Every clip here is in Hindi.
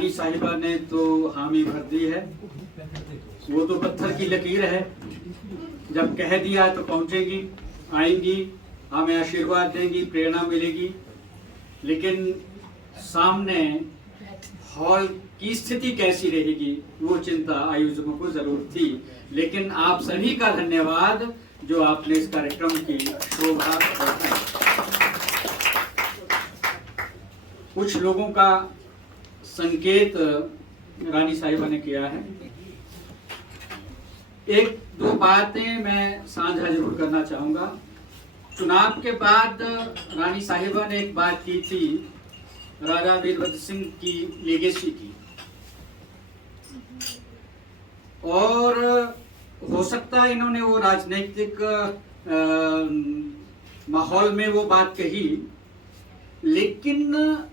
रानी साहिबा ने तो हामी भर दी है, वो तो पत्थर की लकीर है। जब कह दिया तो पहुंचेगी, आएंगी, हमें आशीर्वाद देंगी, प्रेरणा मिलेगी। लेकिन सामने हॉल की स्थिति कैसी रहेगी वो चिंता आयोजकों को जरूर थी। लेकिन आप सभी का धन्यवाद जो आपने इस कार्यक्रम की शोभा बढ़ाई। कुछ लोगों का संकेत रानी साहिबा ने किया है। एक दो बातें मैं साझा जरूर करना चाहूंगा। चुनाव के बाद रानी साहिबा ने एक बात की थी राजा वीरभद्र सिंह की लेगेसी की, और हो सकता है इन्होंने वो राजनीतिक माहौल में वो बात कही, लेकिन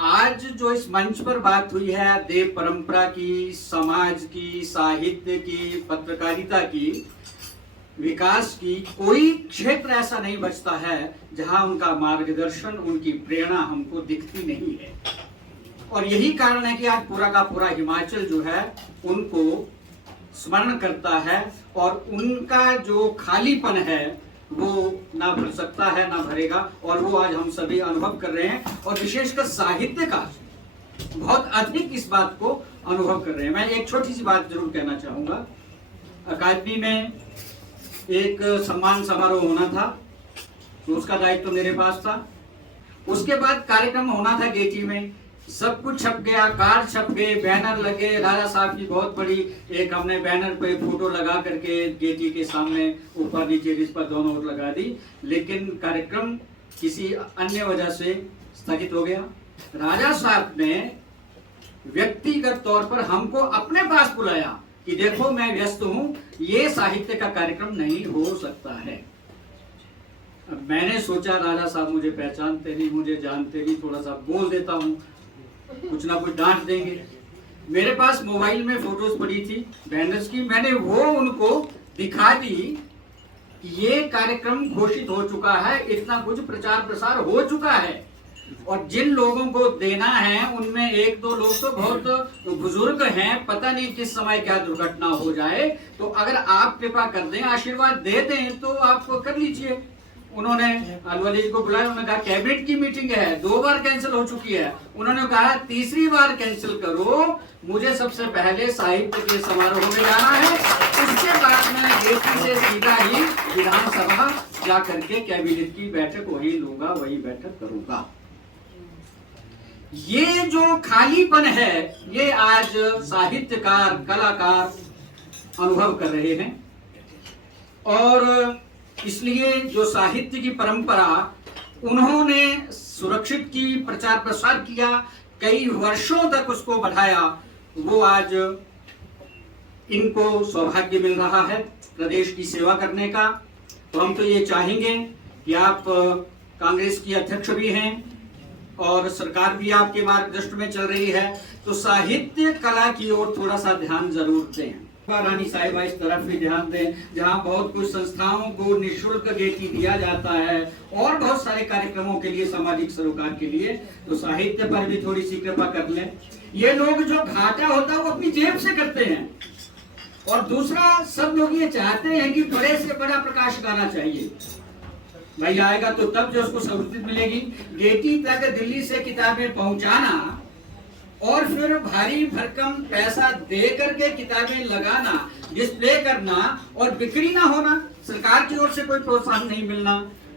आज जो इस मंच पर बात हुई है देव परंपरा की, समाज की, साहित्य की, पत्रकारिता की, विकास की, कोई क्षेत्र ऐसा नहीं बचता है जहां उनका मार्गदर्शन, उनकी प्रेरणा हमको दिखती नहीं है। और यही कारण है कि आज पूरा का पूरा हिमाचल जो है उनको स्मरण करता है, और उनका जो खालीपन है वो ना भर सकता है, ना भरेगा, और वो आज हम सभी अनुभव कर रहे हैं। और विशेषकर साहित्यकार बहुत अधिक इस बात को अनुभव कर रहे हैं। मैं एक छोटी सी बात जरूर कहना चाहूंगा। अकादमी में एक सम्मान समारोह होना था, तो उसका दायित्व तो मेरे पास था। उसके बाद कार्यक्रम होना था गेटी में, सब कुछ छप गया, कार्ड छप गए, बैनर लगे, राजा साहब की बहुत बड़ी एक हमने बैनर पे फोटो लगा करके गेटी के सामने ऊपर नीचे इस पर दोनों ओर लगा दी। लेकिन कार्यक्रम किसी अन्य वजह से स्थगित हो गया। राजा साहब ने व्यक्तिगत तौर पर हमको अपने पास बुलाया कि देखो मैं व्यस्त हूं, ये साहित्य का कार्यक्रम नहीं हो सकता है। अब मैंने सोचा राजा साहब मुझे पहचानते नहीं, मुझे जानते नहीं, थोड़ा सा बोल देता हूं, कुछ ना कुछ डांट देंगे। मेरे पास मोबाइल में फोटोज पड़ी थी बैनर्स की, मैंने वो उनको दिखा दी कि ये कार्यक्रम घोषित हो चुका है, इतना कुछ प्रचार प्रसार हो चुका है, और जिन लोगों को देना है उनमें एक दो लोग तो बहुत बुजुर्ग हैं, पता नहीं किस समय क्या दुर्घटना हो जाए, तो अगर आप कृपा कर दें, आशीर्वाद दे दें तो आप कर लीजिए। उन्होंने अलवली को बुलाया, उन्होंने कहा कैबिनेट की मीटिंग है, 2 बार कैंसिल हो चुकी है। उन्होंने कहा तीसरी बार कैंसिल करो, मुझे सबसे पहले साहित्य के समारोह में जाना है, उसके बाद मैं गेटी से सीधा ही विधानसभा जा करके कैबिनेट की बैठक वही लूंगा, वही बैठक करूंगा। ये जो खालीपन है ये आज साहित्यकार, कलाकार अनुभव कर रहे हैं, और इसलिए जो साहित्य की परंपरा उन्होंने सुरक्षित की, प्रचार प्रसार किया, कई वर्षों तक उसको बढ़ाया, वो आज इनको सौभाग्य मिल रहा है प्रदेश की सेवा करने का। तो हम तो ये चाहेंगे कि आप कांग्रेस की अध्यक्ष भी हैं और सरकार भी आपके मार्गदर्शन में चल रही है, तो साहित्य कला की ओर थोड़ा सा ध्यान जरूर दें। रानी साहिबा इस तरफ भी ध्यान दें, जहां बहुत कुछ संस्थाओं को निःशुल्क गेटी दिया जाता है और बहुत सारे कार्यक्रमों के लिए, सामाजिक सरोकार के लिए, तो साहित्य पर भी थोड़ी सी कृपा कर लें। ये लोग जो घाटा होता है वो अपनी जेब से करते हैं, और दूसरा सब लोग ये चाहते हैं कि बड़े से बड़ा प्रकाशक आना चाहिए। भाई आएगा तो तब जो उसको सहूलियत मिलेगी। गेटी तक दिल्ली से किताबें पहुंचाना और फिर भारी भरकम पैसा दे करके किताबें लगाना, डिस्प्ले करना और बिक्री ना होना, सरकार की ओर से कोई प्रोत्साहन नहीं मिलना,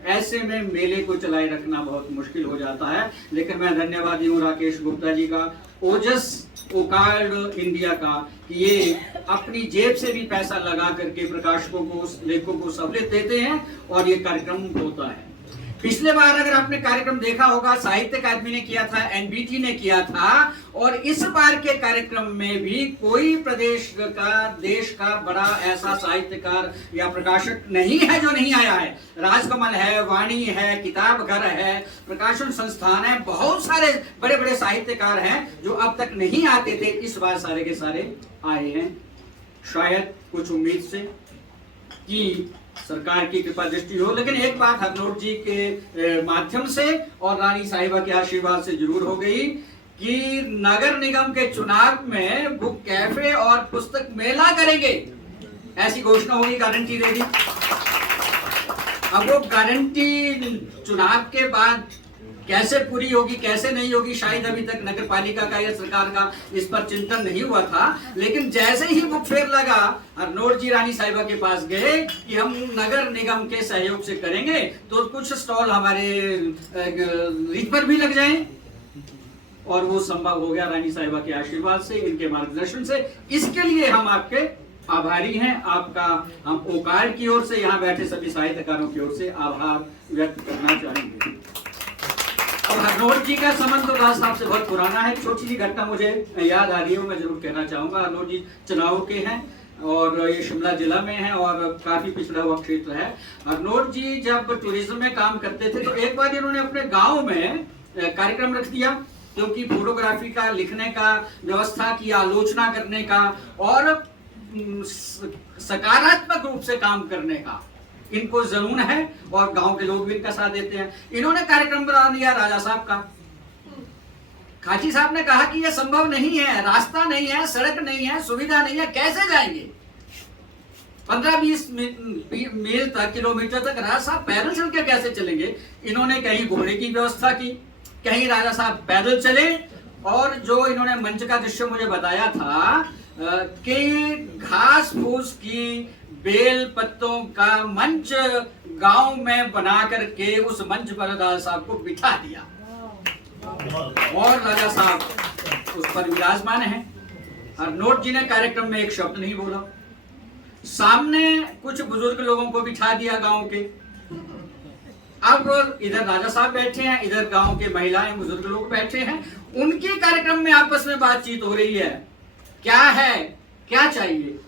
ऐसे में मेले को चलाए रखना बहुत मुश्किल हो जाता है। लेकिन मैं धन्यवादी हूँ राकेश गुप्ता जी का, ओजस ओकार्ड इंडिया का, कि ये अपनी जेब से भी पैसा लगा करके प्रकाशकों को, लेखकों को सहूलियत देते हैं और ये कार्यक्रम होता है। पिछले बार अगर आपने कार्यक्रम देखा होगा, साहित्य अकादमी ने किया था, एनबीटी ने किया था, और इस बार के कार्यक्रम में भी कोई प्रदेश का, देश का बड़ा ऐसा साहित्यकार या प्रकाशक नहीं है जो नहीं आया है। राजकमल है, वाणी है, किताब घर है, प्रकाशन संस्थान है, बहुत सारे बड़े बड़े साहित्यकार हैं जो अब तक नहीं आते थे, इस बार सारे के सारे आए हैं। शायद कुछ उम्मीद से कि सरकार की कृपा दृष्टि हो, लेकिन एक बात हरनोट जी के माध्यम से और रानी साहिबा के आशीर्वाद से जरूर हो गई कि नगर निगम के चुनाव में बुक कैफे और पुस्तक मेला करेंगे, ऐसी घोषणा होगी, गारंटी देगी। अब वो गारंटी चुनाव के बाद कैसे पूरी होगी कैसे नहीं होगी, शायद अभी तक नगर पालिका का या सरकार का इस पर चिंतन नहीं हुआ था। लेकिन जैसे ही बुक फेयर लगा, हरनोट जी रानी साहिबा के पास गए कि हम नगर निगम के सहयोग से करेंगे तो कुछ स्टॉल हमारे रीत पर भी लग जाएं, और वो संभव हो गया रानी साहिबा के आशीर्वाद से, इनके मार्गदर्शन से। इसके लिए हम आपके आभारी हैं। आपका हम ओकार की ओर से, यहाँ बैठे सभी साहित्यकारों की ओर से आभार व्यक्त करना चाहेंगे। और हरनोट जी का संबंध तो राज साहब से बहुत पुराना है। छोटी सी घटना मुझे याद आ रही है, मैं जरूर कहना चाहूंगा। हरनोट जी चुनाव के हैं और ये शिमला जिला में है और काफी पिछड़ा हुआ क्षेत्र है। हरनोट जी जब टूरिज्म में काम करते थे तो एक बार इन्होंने अपने गांव में कार्यक्रम रख दिया, क्योंकि फोटोग्राफी का, लिखने का, व्यवस्था की आलोचना करने का और सकारात्मक रूप से काम करने का इनको जरूर है, और गांव के लोग भी इनका साथ देते हैं। इन्होंने कार्यक्रम बना दिया राजा साहब का। खाची साहब ने कहा कि यह संभव नहीं है, रास्ता नहीं है, सड़क नहीं है, सुविधा नहीं है, कैसे जाएंगे 15-20 मील तक, किलोमीटर तक राजा साहब पैदल चल के कैसे चलेंगे। इन्होंने कहीं घोड़े की व्यवस्था की, कहीं राजा साहब पैदल चले, और जो इन्होंने मंच का दृश्य मुझे बताया था कि घास फूस की, बेल पत्तों का मंच गांव में बना करके उस मंच पर राजा साहब को बिठा दिया और राजा साहब उस पर विराजमान है। हरनोट जी ने कार्यक्रम में एक शब्द नहीं बोला। सामने कुछ बुजुर्ग लोगों को बिठा दिया गांव के। अब इधर राजा साहब बैठे हैं, इधर गांव के महिलाएं, बुजुर्ग लोग बैठे हैं। उनके कार्यक्रम में आपस में बातचीत हो रही है, क्या है, क्या चाहिए।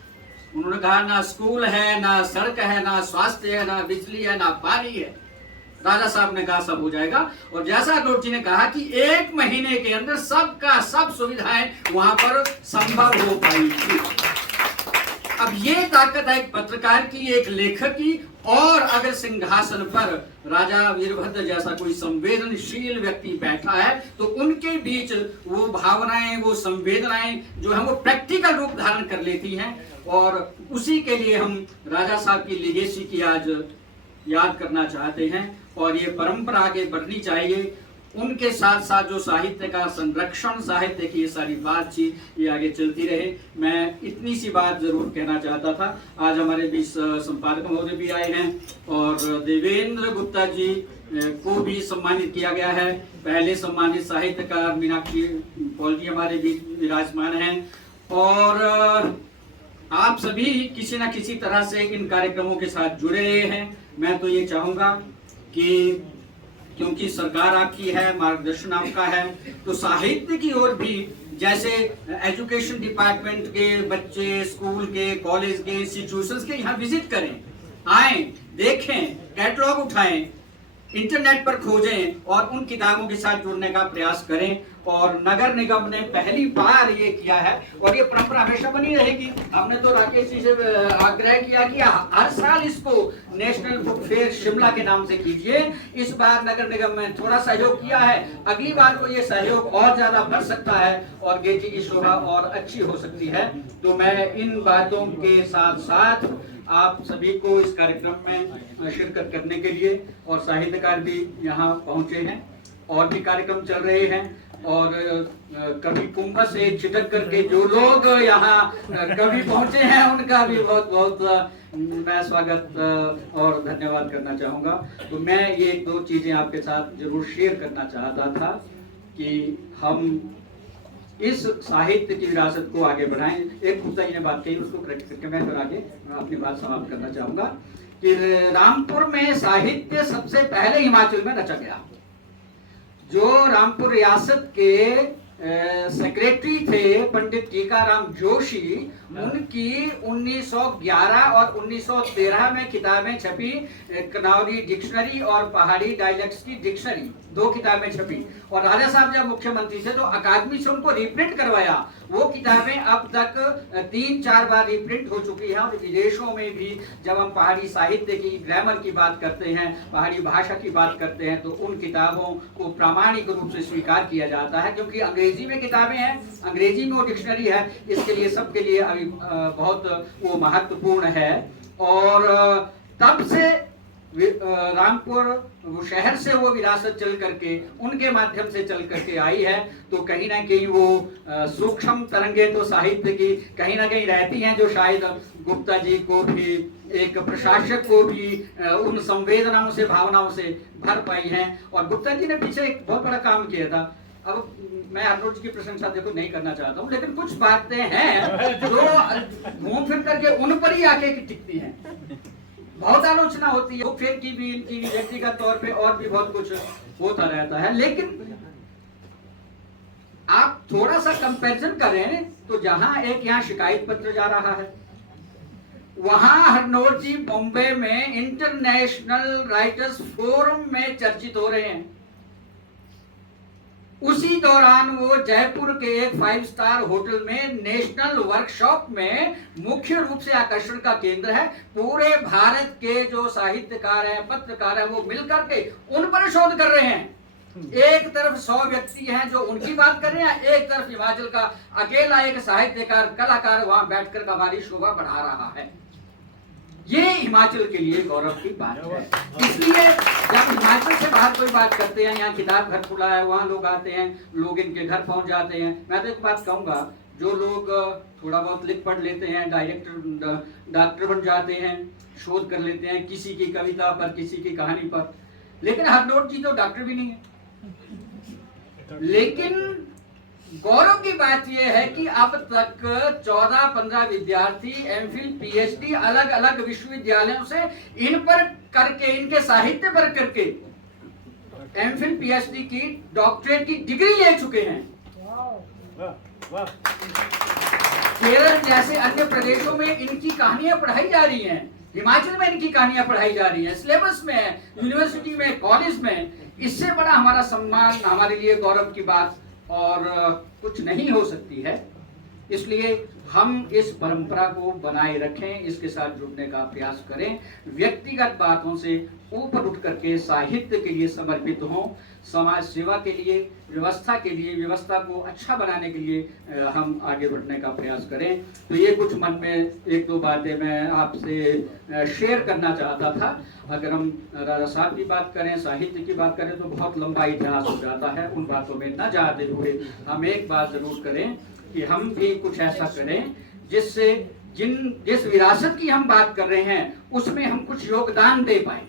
उन्होंने कहा ना स्कूल है, ना सड़क है, ना स्वास्थ्य है, ना बिजली है, ना पानी है। राजा साहब ने कहा सब हो जाएगा, और जैसा हरनोट जी ने कहा कि 1 महीने के अंदर सबका सब सुविधाएं वहां पर संभव हो पाएगी। अब ये ताकत है एक पत्रकार की, एक लेखक की, और अगर सिंहासन पर राजा वीरभद्र जैसा कोई संवेदनशील व्यक्ति बैठा है तो उनके बीच वो भावनाएं, वो संवेदनाएं जो है वो प्रैक्टिकल रूप धारण कर लेती हैं। और उसी के लिए हम राजा साहब की लिगेसी की आज याद करना चाहते हैं, और ये परंपरा आगे बढ़नी चाहिए। उनके साथ साथ जो साहित्य का संरक्षण, साहित्य की ये सारी बातचीत ये आगे चलती रहे। मैं इतनी सी बात जरूर कहना चाहता था। आज हमारे बीच संपादक महोदय भी आए हैं, और देवेंद्र गुप्ता जी को भी सम्मानित किया गया है। पहले सम्मानित साहित्यकार मीनाक्षी पॉल जी हमारे बीच विराजमान हैं, और आप सभी किसी न किसी तरह से इन कार्यक्रमों के साथ जुड़े रहे हैं। मैं तो ये चाहूंगा कि क्योंकि सरकार आपकी है, मार्गदर्शन आपका है, तो साहित्य की ओर भी, जैसे एजुकेशन डिपार्टमेंट के बच्चे, स्कूल के, कॉलेज के, इंस्टीट्यूशंस के यहाँ विजिट करें, आएं, देखें, कैटलॉग उठाएं, इंटरनेट पर खोजें और उन किताबों के साथ जुड़ने का प्रयास करें। और नगर निगम ने पहली बार ये किया है, और ये परंपरा हमेशा बनी रहेगी। हमने तो राकेश जी से आग्रह किया कि हर साल इसको नेशनल बुक फेयर शिमला के नाम से कीजिए। इस बार नगर निगम में थोड़ा सहयोग किया है, अगली बार को ये सहयोग और ज्यादा बढ़ सकता है और गेटी की शोभा और अच्छी हो सकती है। तो मैं इन बातों के साथ साथ आप सभी को इस कार्यक्रम में शिरकत करने के लिए, और साहित्यकार भी यहाँ पहुंचे हैं, और भी कार्यक्रम चल रहे हैं, और कभी कुंभ से छिटक करके जो लोग यहाँ कभी पहुंचे हैं उनका भी बहुत बहुत मैं स्वागत और धन्यवाद करना चाहूँगा। तो मैं ये 2 चीज़ें आपके साथ जरूर शेयर करना चाहता था कि हम इस साहित्य की विरासत को आगे बढ़ाएं। एक गुप्ता जी ने बात कही, उसको करेक्ट करके मैं फिर आगे अपनी बात समाप्त करना चाहूँगा कि रामपुर में साहित्य सबसे पहले हिमाचल में रचा गया। जो रामपुर रियासत के सेक्रेटरी थे पंडित टीकाराम जोशी, उनकी 1911 और 1913 में किताबें छपी। कनौरी डिक्शनरी और पहाड़ी डायलेक्ट्स की डिक्शनरी, 2 किताबें छपी। और राजा साहब जब मुख्यमंत्री थे तो अकादमी से उनको रिप्रिंट करवाया वो किताबें अब तक 3-4 बार रिप्रिंट हो चुकी है, और विदेशों में भी जब हम पहाड़ी साहित्य की, ग्रामर की बात करते हैं, पहाड़ी भाषा की बात करते हैं, तो उन किताबों को प्रामाणिक रूप से स्वीकार किया जाता है, क्योंकि अंग्रेजी में किताबें हैं, अंग्रेजी में वो डिक्शनरी है, इसके लिए सबके लिए अभी बहुत वो महत्वपूर्ण है। और तब से रामपुर वो शहर से वो विरासत चल करके, उनके माध्यम से चल करके आई है, तो कहीं ना कहीं वो सूक्ष्म तरंगे तो साहित्य की कहीं ना कहीं रहती हैं, जो शायद गुप्ता जी को भी, एक प्रशासक को भी उन संवेदनाओं से, भावनाओं से भर पाई हैं। और गुप्ता जी ने पीछे एक बहुत बड़ा काम किया था। अब मैं अर्नोल्ड जी की प्रशंसा देखो नहीं करना चाहता हूँ, लेकिन कुछ बातें हैं जो घूम फिर करके उन पर ही आके टिकती हैं। बहुत आलोचना होती है फिर की भी, इनकी व्यक्तिगत तौर पे और भी बहुत कुछ होता रहता है, लेकिन आप थोड़ा सा कंपैरिजन करें तो जहां एक यहाँ शिकायत पत्र जा रहा है, वहां हरनोट जी बॉम्बे में इंटरनेशनल राइटर्स फोरम में चर्चित हो रहे हैं। उसी दौरान वो जयपुर के एक 5 स्टार होटल में नेशनल वर्कशॉप में मुख्य रूप से आकर्षण का केंद्र है। पूरे भारत के जो साहित्यकार हैं, पत्रकार हैं, वो मिलकर के उन पर शोध कर रहे हैं। एक तरफ 100 व्यक्ति हैं जो उनकी बात कर रहे हैं, एक तरफ हिमाचल का अकेला एक साहित्यकार, कलाकार वहां बैठकर हमारी शोभा बढ़ा रहा है। ये हिमाचल के लिए गौरव की बात है। इसलिए जब हिमाचल से बाहर कोई बात करते हैं, यहाँ किताब घर खुला है, वहां लोग आते हैं, लोग इनके घर पहुंच जाते हैं। मैं तो एक बात कहूंगा, जो लोग थोड़ा बहुत लिख पढ़ लेते हैं, डॉक्टर बन जाते हैं, शोध कर लेते हैं किसी की कविता पर, किसी की कहानी पर, लेकिन हरनोट जी तो डॉक्टर भी नहीं है। लेकिन गौरव की बात यह है कि अब तक 14-15 विद्यार्थी एमफिल, पीएचडी अलग अलग विश्वविद्यालयों से इन पर करके, इनके साहित्य पर करके एमफिल, पीएचडी की, डॉक्टरेट की डिग्री ले चुके हैं। केरल जैसे अन्य प्रदेशों में इनकी कहानियां पढ़ाई जा रही हैं, हिमाचल में इनकी कहानियां पढ़ाई जा रही हैं, सिलेबस में है, यूनिवर्सिटी में, कॉलेज में। इससे बड़ा हमारा सम्मान, हमारे लिए गौरव की बात और कुछ नहीं हो सकती है। इसलिए हम इस परंपरा को बनाए रखें, इसके साथ जुड़ने का प्रयास करें, व्यक्तिगत बातों से ऊपर उठ करके साहित्य के लिए समर्पित हों, समाज सेवा के लिए, व्यवस्था के लिए, व्यवस्था को अच्छा बनाने के लिए हम आगे बढ़ने का प्रयास करें। तो ये कुछ मन में 1-2 बातें मैं आपसे शेयर करना चाहता था। अगर हम राजा साहब की बात करें, साहित्य की बात करें, तो बहुत लंबा इतिहास हो जाता है। उन बातों में न जाते हुए हम एक बात जरूर करें कि हम भी कुछ ऐसा करें जिससे जिस विरासत की हम बात कर रहे हैं उसमें हम कुछ योगदान दे पाए।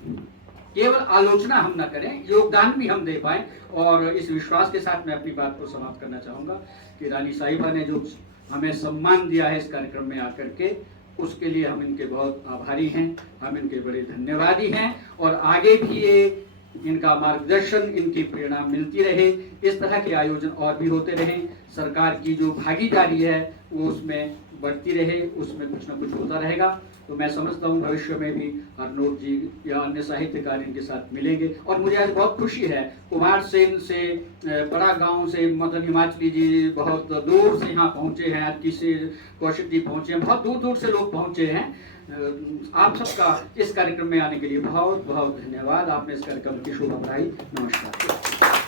केवल आलोचना हम ना करें, योगदान भी हम दे पाए। और इस विश्वास के साथ मैं अपनी बात को समाप्त करना चाहूंगा कि रानी साहिबा ने जो हमें सम्मान दिया है इस कार्यक्रम में आकर के, उसके लिए हम इनके बहुत आभारी हैं, हम इनके बड़े धन्यवादी हैं। और आगे भी ये इनका मार्गदर्शन, इनकी प्रेरणा मिलती रहे, इस तरह के आयोजन और भी होते रहें, सरकार की जो भागीदारी है वो उसमें बढ़ती रहे, उसमें कुछ ना कुछ होता रहेगा। तो मैं समझता हूँ भविष्य में भी हरनोट जी या अन्य साहित्यकार इनके साथ मिलेंगे। और मुझे आज बहुत खुशी है, कुमार सेन से, बड़ा गांव से, मतलब हिमाचली जी बहुत दूर से यहाँ पहुँचे हैं, अर्की से कौशिक जी पहुँचे हैं, बहुत दूर दूर से लोग पहुँचे हैं। आप सबका इस कार्यक्रम में आने के लिए बहुत बहुत धन्यवाद। आपने इस कार्यक्रम की शोभा बढ़ाई। नमस्कार।